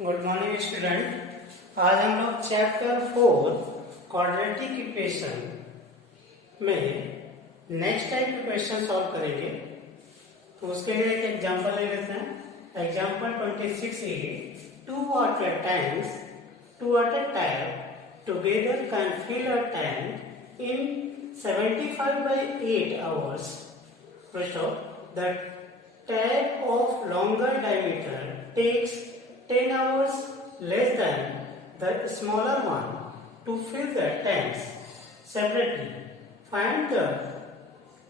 Good morning student. आज हम लोग चैप्टर 4 क्वाड्रेटिक इक्वेशन में नेक्स्ट टाइप के क्वेश्चन सॉल्व करेंगे। तो उसके लिए एक एग्जांपल ले लेते हैं। Example 26 is 2 water tanks, 2 water tap together can fill a tank in 75 by 8 hours. The tap of longer diameter takes 10 hours less than the smaller one to fill the tanks separately. Find the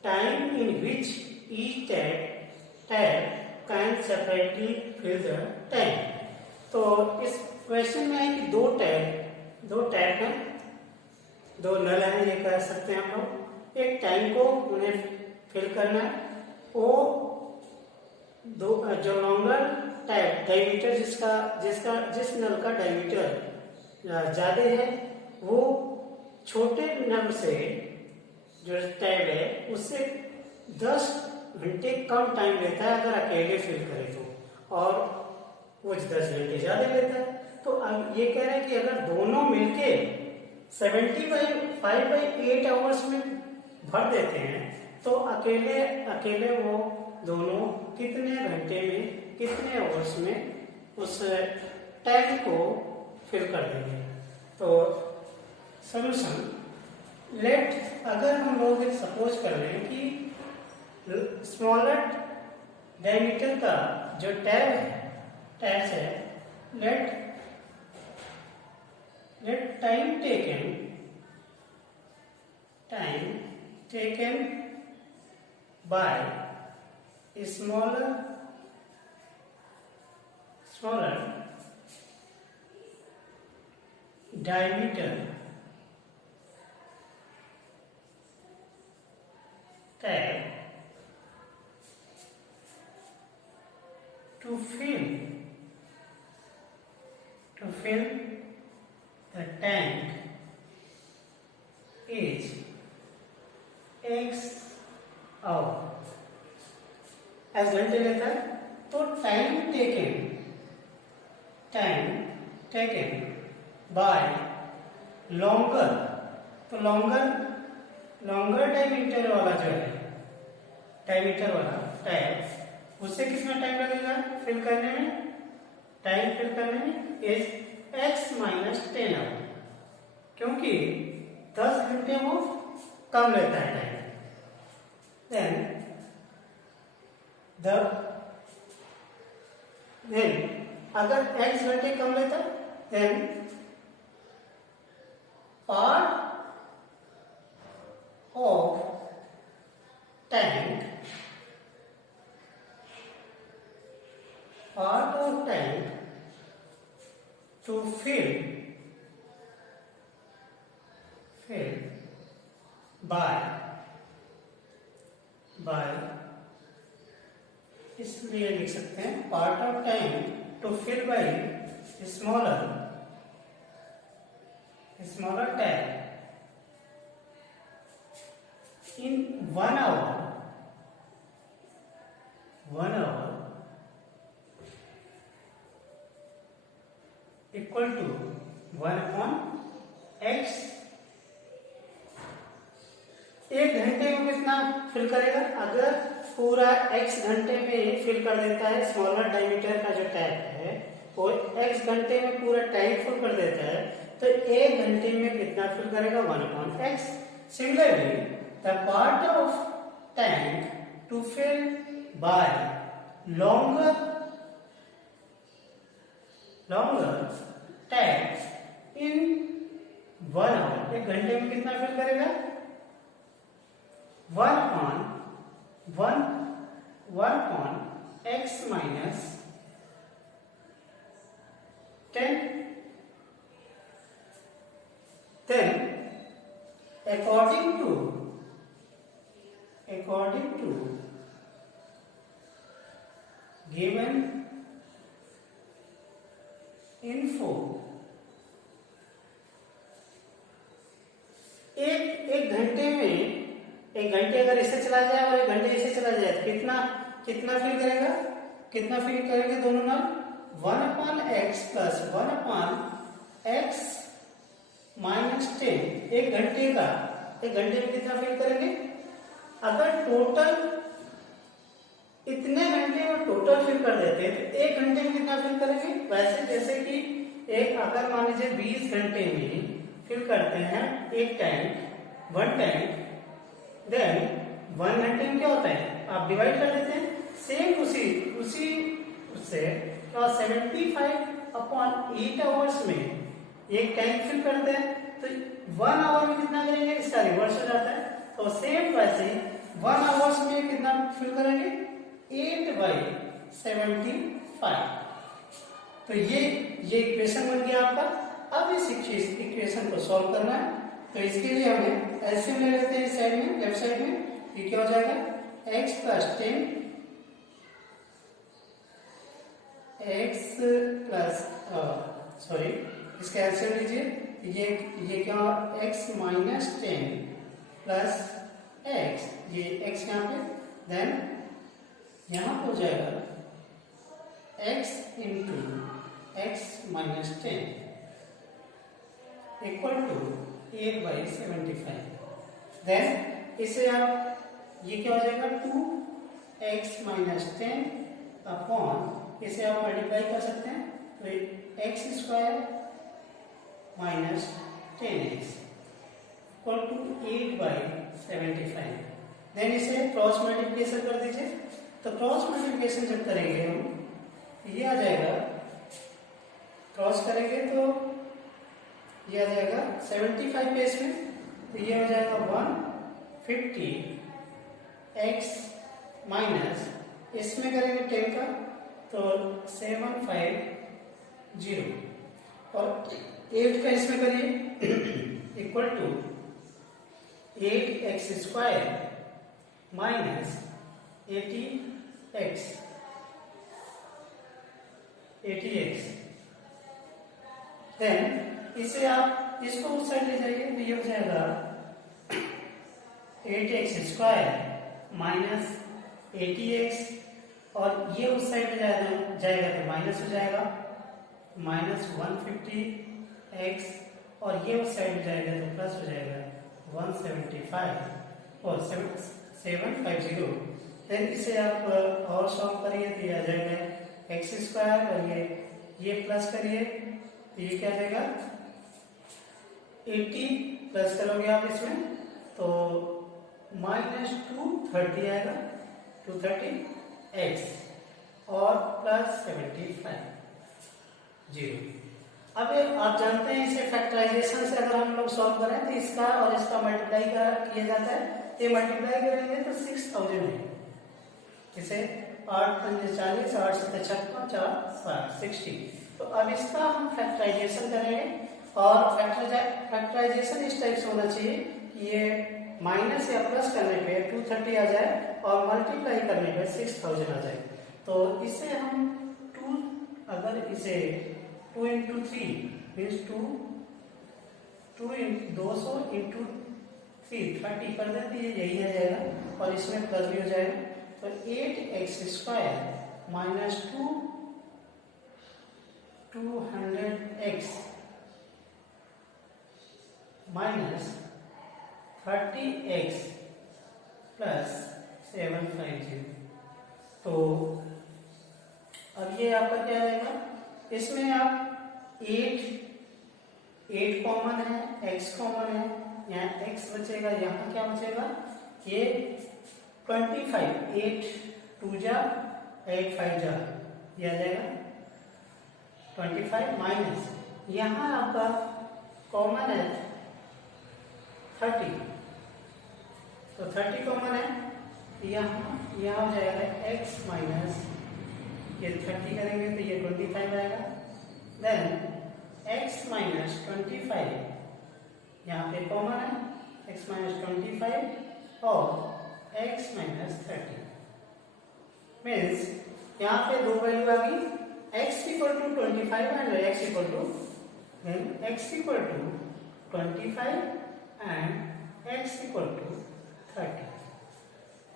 time in which each tap can separately fill the tank. तो इस question में है कि दो tap हैं, दो नल हैं, ये कह सकते हैं हम लोग। एक टैंक को उन्हें फिल करना है। वो दो जो लॉन्गर टैप डायमीटर जिस नल का डायमीटर ज्यादा है वो छोटे नल से जो टैप है उससे 10 घंटे कम टाइम लेता है अगर अकेले फिल करे तो, और वो 10 घंटे ज्यादा लेता है। तो अब ये कह रहे हैं कि अगर दोनों मिलके 75/8 आवर्स में भर देते हैं तो अकेले वो दोनों कितने घंटे में, कितने आवर्स में उस टैंक को फिल कर देंगे। तो सॉल्यूशन लेट, अगर हम लोग सपोज कर लें कि स्मॉलर डायमीटर का जो टैप है, let time taken by smaller diameter tap to fill the tank is X hour, घंटे लेता है। तो टाइम टेकन बाय लॉन्गर, तो लॉन्गर डायमीटर वाला जो है, डायमीटर वाला टैप, उससे कितना टाइम लगेगा फिल करने में? टाइम फिल करने में इज x - 10 आवर, क्योंकि 10 घंटे वो कम लेता है टाइम। देन अगर x घंटे कम लेता then part of tank to fill by इसलिए लिख सकते हैं part of tank to fill by smaller tap in 1 hour equal to 1/x। एक घंटे में कितना फिल करेगा? अगर पूरा x घंटे में फिल कर देता है, स्मॉलर डायमीटर का जो टैप है वो x घंटे में पूरा टैंक फिल कर देता है, तो एक घंटे में कितना फिल करेगा? 1/x। Similarly the part of tank to fill by longer tap in 1 hour, एक घंटे में कितना फिल करेगा? 1/x minus 10. Then according to given info, एक घंटे अगर इससे चला जाए और एक घंटे इससे चला जाए तो कितना फिल करेगा? कितना फिल करेंगे दोनों नल? 1/x प्लस 1/x माइनस 10 एक घंटे का, एक घंटे में कितना फिल करेंगे? अगर टोटल इतने घंटे में टोटल फिल कर देते हैं तो एक घंटे में कितना फिल करेंगे? वैसे जैसे कि एक अगर मान लीजिए 20 घंटे में फिल करते हैं एक टैंक, वन टैंक, देन 1 घंटे में क्या होता है? आप डिवाइड कर देते हैं। सेम उसी उससे क्या 75/8 आवर्स में एक टैंक फिल करते हैं तो 1 आवर में कितना करेंगे? इसका रिवर्स हो जाता है। तो सेम वैसे 1 आवर्स में कितना फिल करेंगे? 8/75। तो ये इक्वेशन बन गया आपका। अब इस इक्वेशन को सॉल्व करना है तो इसके लिए हमें एलसीएम ले लेते हैं इस साइड में, लेफ्ट साइड में। ये क्या हो जाएगा? x plus 10 x plus sorry इसका एलसीएम लीजिए। ये क्या? x माइनस 10 प्लस x, ये x यहाँ पे, देन यहाँ हो जाएगा x into x minus 10 equal to 8/75। Then इसे आप, ये क्या हो जाएगा? 2x माइनस 10 अपॉन, इसे आप मल्टीप्लाई कर सकते हैं तो x square minus 10x equal to 8/75। Then इसे क्रॉस मल्टीप्लिकेशन कर दीजिए। तो क्रॉस मल्टीप्लिकेशन जब करेंगे हम, ये आ जाएगा, क्रॉस करेंगे तो ये आ जाएगा 75 पे इसमें, तो ये हो जाएगा 150x माइनस, इसमें करेंगे 10 का तो 750 और 8 का इसमें करिए equal to 8x square minus 80x then इसे आप इसको उस साइड ले जाइए तो ये हो जाएगा 8x स्क्वायर माइनस 80x और ये उस साइड में जाएगा तो माइनस हो जाएगा माइनस 150x और ये उस साइड में जाएगा तो प्लस हो जाएगा 175 और 750। देन इसे आप और सॉल्व करिए तो ये आ जाएगा x स्क्वायर और ये प्लस करिए तो ये क्या जाएगा 80 प्लस करोगे आप इसमें तो माइनस 230 आएगा 230x और प्लस 75 0। अब आप जानते हैं इसे फैक्टराइजेशन से अगर हम लोग सॉल्व करें तो इसका और इसका मल्टीप्लाई किया जाता है। ये मल्टीप्लाई करेंगे तो 6000 है। इसे 8 पंजे 40, 8 सत्ते 56, 4 60। तो अब इसका हम फैक्टराइजेशन करेंगे और फैक्टराइजेशन इस टाइप से होना चाहिए कि ये माइनस या प्लस करने पे 230 आ जाए और मल्टीप्लाई करने पे 6000 आ जाए। तो इसे हम 2, अगर इसे 2 इंटू 3 मीन्स 200 इंटू 3 30 कर देते हैं, यही आ जाएगा और इसमें प्लस भी हो जाएगा। तो 8x square minus 200x minus 30x plus 750। तो अब ये आपका क्या आएगा? इसमें आप 8 कॉमन है, x कॉमन है, यहाँ x बचेगा, यहाँ क्या बचेगा? ये 25, 8 2 जा 8 5 जा, ये आ जाएगा 25 माइनस यहाँ आपका कॉमन है 30, तो 30 कॉमन है, यहाँ हो जाएगा x माइनस ये 30 करेंगे तो ये 25 आएगा। देन x माइनस 25 यहाँ पे कॉमन है, x माइनस 25 और x माइनस 30 मीन्स यहाँ पे दो वैल्यू आ गई, x equal to 25 and x equal to, then x equal to 25 and x equal to 30।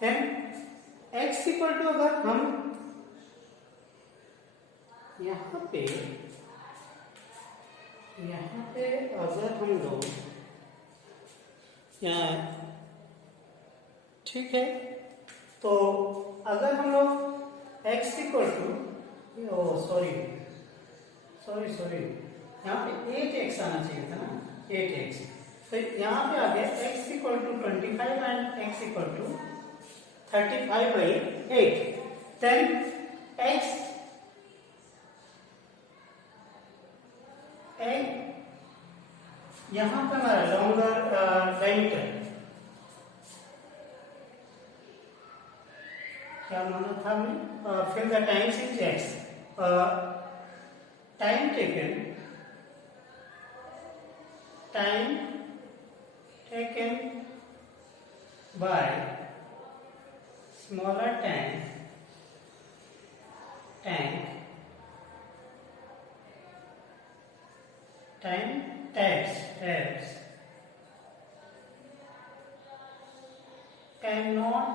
Then x equal to अगर हम यहाँ पे अगर हम लोग यहाँ, ठीक है, तो अगर हम लोग x इक्वल टू, सॉरी यहाँ पे 8x आना चाहिए था ना, 8x, तो यहाँ पे आ गया x equal to 25 and x equal to 35/8, then x यहाँ पे हमारा लॉन्गर डायमीटर क्या माना था हमने, फिर the time is x, time taken bye smaller tank time tabs cannot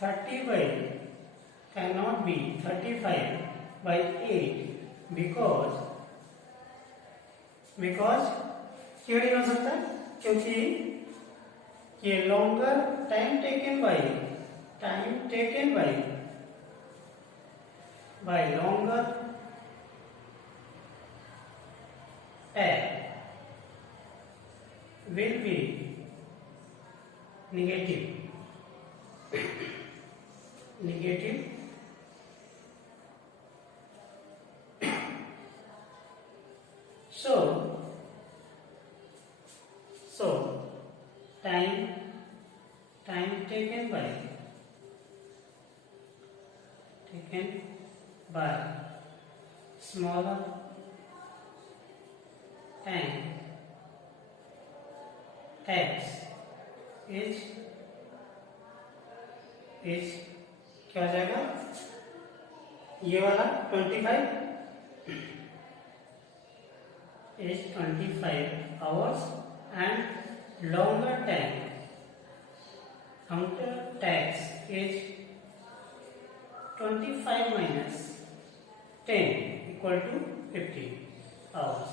30 cannot be 35/8 because क्यों नहीं हो सकता, क्योंकि ये longer time taken bye longer tab will be negative, so time taken by smaller tabs is क्या हो जाएगा, ये वाला 25 is 25 hours and longer time counter tax is 25 minus 10 equal to 50 hours.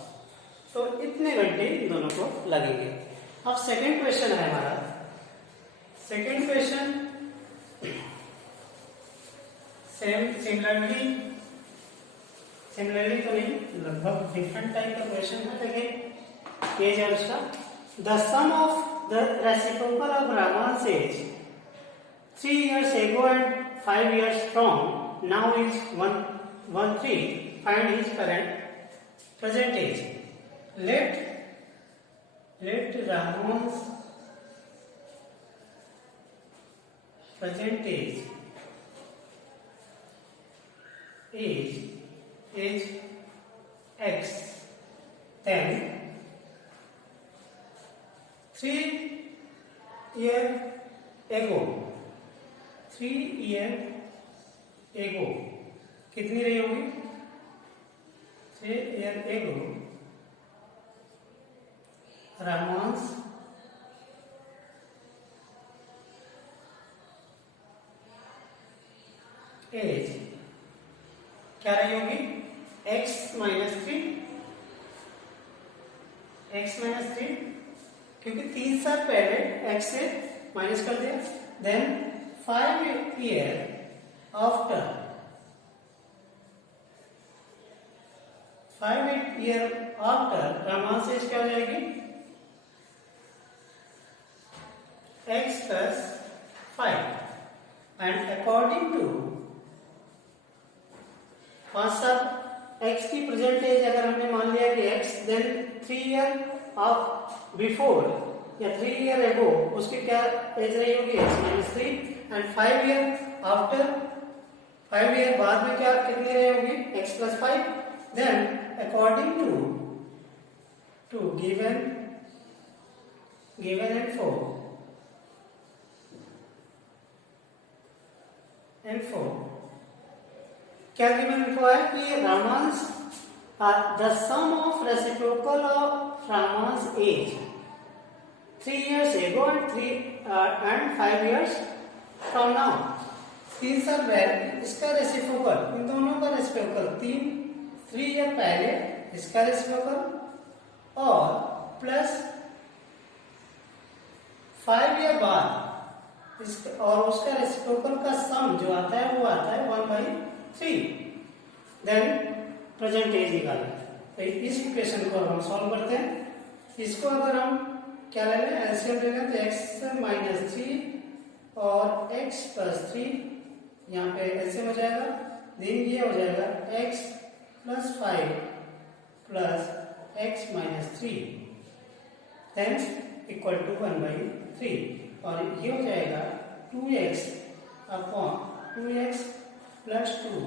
तो इतने घंटे इन दोनों को लगेंगे. अब सेकंड क्वेश्चन है हमारा. सेकंड क्वेश्चन सिमिलरली तो नहीं, लगभग डिफरेंट टाइप का क्वेश्चन है. देखिए ये जो उसका, the sum of the reciprocal of Raman's age 3 years ago and 5 years from now is 113. Find his present age. Let Raman's present age is x, then 3 year ago कितनी रही होगी, 3 year ago Raman's age क्या रही होगी, x minus 3, क्योंकि 3 साल पहले x से माइनस कर दिया. Then 5 year after, 5 year after Raman's age क्या हो जाएगी, x plus 5 and according to 5 साल x की प्रेजेंट एज अगर हमने मान लिया कि x, then 3 year of before या 3 ईयर एगो उसकी क्या एज रही होगी, x minus 3 and 5 year after, 5 year बाद में क्या कितनी रही होगी, x plus 5. Then according to given info क्या गिवन इन्फो है कि Raman's the sum of reciprocal of Raman's age 3 years ago and 5 years from now. 3 साल पहले इसका रेसिप्रोकल, इन दोनों का रेसिप्रोकल 3 ईयर पहले इसका रेसिप्रोकल और प्लस 5 ईयर बाद और उसका रेसिप्रोकल का सम जो आता है वो आता है 1/3। देन प्रेजेंट एज निकालना है। तो इस इक्वेशन को हम सॉल्व करते हैं। इसको अगर हम क्या ले लें, एलसीएम ले लें, तो x - 3 और x + 3 यहाँ पे एलसीएम हो जाएगा, देन ये हो जाएगा x + 5 + x - 3 then equal to 1/3 और ये हो जाएगा 2x + 2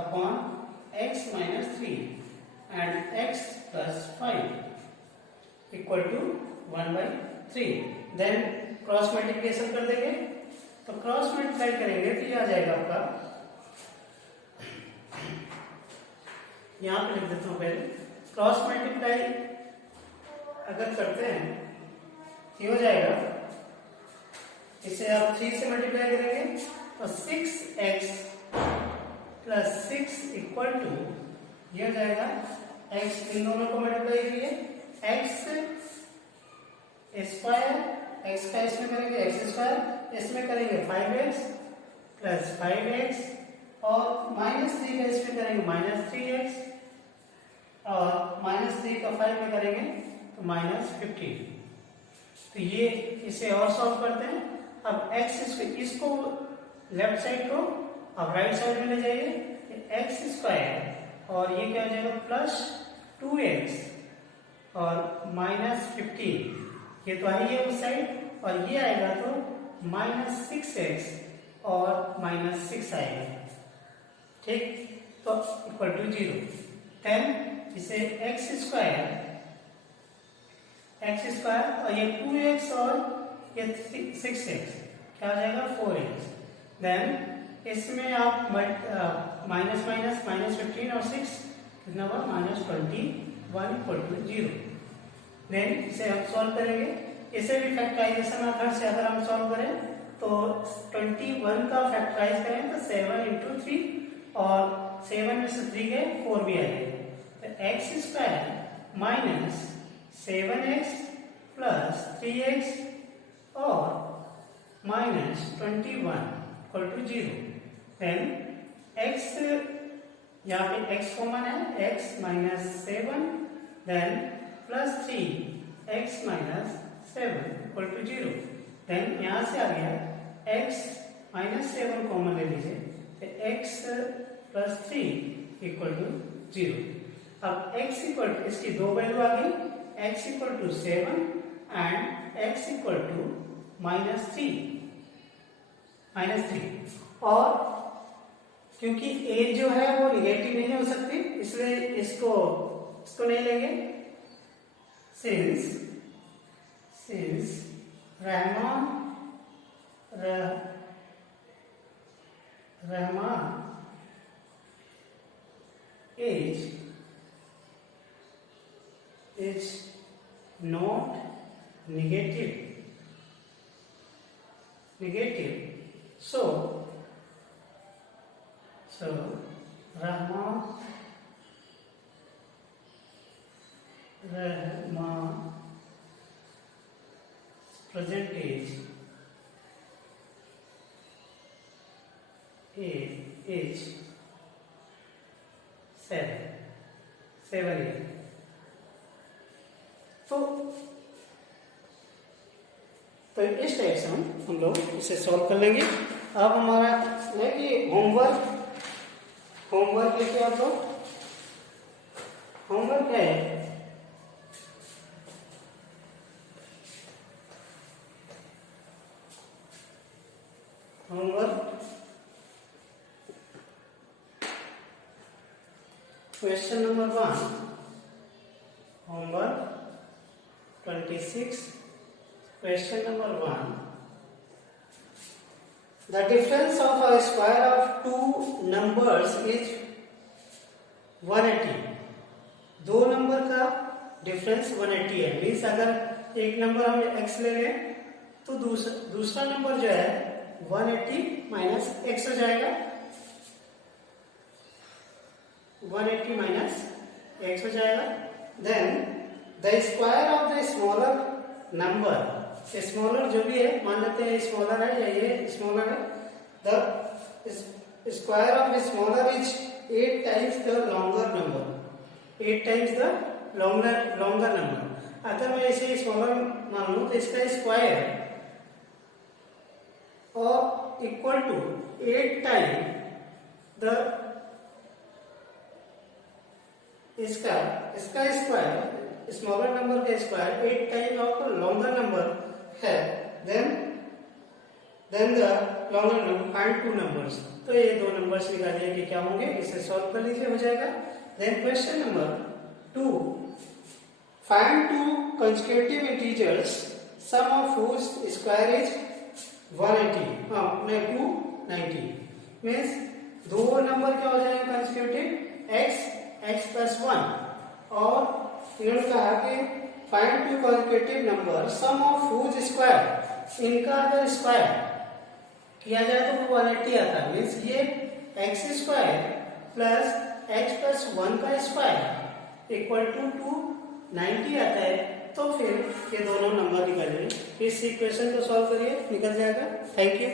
upon x - 3 and x + 5 equal to 1/3। Then cross multiplication कर देंगे, तो क्रॉस मल्टीप्लाई करेंगे तो ये आ जाएगा आपका, यहां पे लिख देता हूं पहले, क्रॉस मल्टीप्लाई अगर करते हैं ये हो जाएगा, इसे आप 3 से मल्टीप्लाई करेंगे तो 6x + 6 इक्वल टू ये हो जाएगा x, इन दोनों को मल्टीप्लाई करिए, x स्क्वायर, x का इसमें करेंगे x स्क्वायर, इसमें करेंगे 5x + 5x और -3 का इसमें करेंगे -3x और -3 का 5 में करेंगे तो -15। तो ये इसे और सॉल्व करते हैं। अब x इसको लेफ्ट साइड को अब राइट साइड में ले जाइए, x स्क्वायर और ये क्या हो जाएगा प्लस 2x और -15, ये तो है ये उस साइड और ये आएगा तो -6x और -6 आएगा, ठीक, तो इक्वल टू 0। देन इसे x स्क्वायर और ये 2x और ये 6x क्या हो जाएगा 4x। देन इसमें आप -15 और 6 कितना हुआ -21 इक्वल टू 0। देन इसे हम सॉल्व करेंगे, इसे भी फैक्टराइजेशन मेथड से अगर हम सॉल्व करें तो 21 का फैक्टराइज करें तो 7 × 3 और 7 में से 3 गए 4 भी आएगा, तो x स्क्वायर -7x + 3x और -21 इक्वल टू 0। देन x यहाँ पे x कॉमन है, x - 7 then + 3x - 7 equal to 0। Then यहाँ से आ गया x - 7 कॉमन ले लीजिए, तो x + 3 इक्वल टू 0। अब x इक्वल टू इसकी दो वैल्यू आ गई, x equal to 7 and x equal to -3 और क्योंकि एज जो है वो निगेटिव नहीं हो सकती इसलिए इसको नहीं लेंगे। Since Rahman age is not negative so Rahman present age is 7 years। तो इस टाइप से हम लोग इसे सॉल्व कर लेंगे। अब हमारा है कि होमवर्क लिखिए आप लोग। होमवर्क है question number 1 homework 26 Question number 1. The difference of a square of two numbers is 180. दो नंबर का डिफरेंस 180 है। मीन्स अगर एक नंबर हम x ले लें तो दूसरा नंबर जो है 180 माइनस x हो जाएगा, 180 माइनस x हो जाएगा। Then the square of the smaller number, smaller जो भी है, मान लेते हैं स्मॉलर है या ये स्मॉलर है, the square of smaller is 8 times the longer number, 8 times the longer number. अगर मैं इसे स्मॉलर मान लूं तो इसका स्क्वायर और इक्वल टू 8 टाइम द इसका स्क्वायर, स्मॉलर नंबर का square 8 time of longer number है, then the longer number find 2 numbers. तो ये 2 नंबर्स निकालने के क्या होंगे, इसे सॉल्व कर लीजिए, हो जाएगा। Then question number 2, find 2 consecutive integers sum of whose square is 180 290 means दो नंबर क्या हो जाएंगे कंसेक्यूटिव, x प्लस 1, और इन्होंने कहा कि find 2 consecutive number sum of whose square, इनका अगर स्क्वायर किया जाए तो वो 180 आता है, मीन्स ये x square plus x plus 1 का स्क्वायर इक्वल टू 290 आता है। तो फिर ये दोनों नंबर निकल जाएंगे। इस इक्वेशन को सॉल्व करिए, निकल जाएगा। Thank you.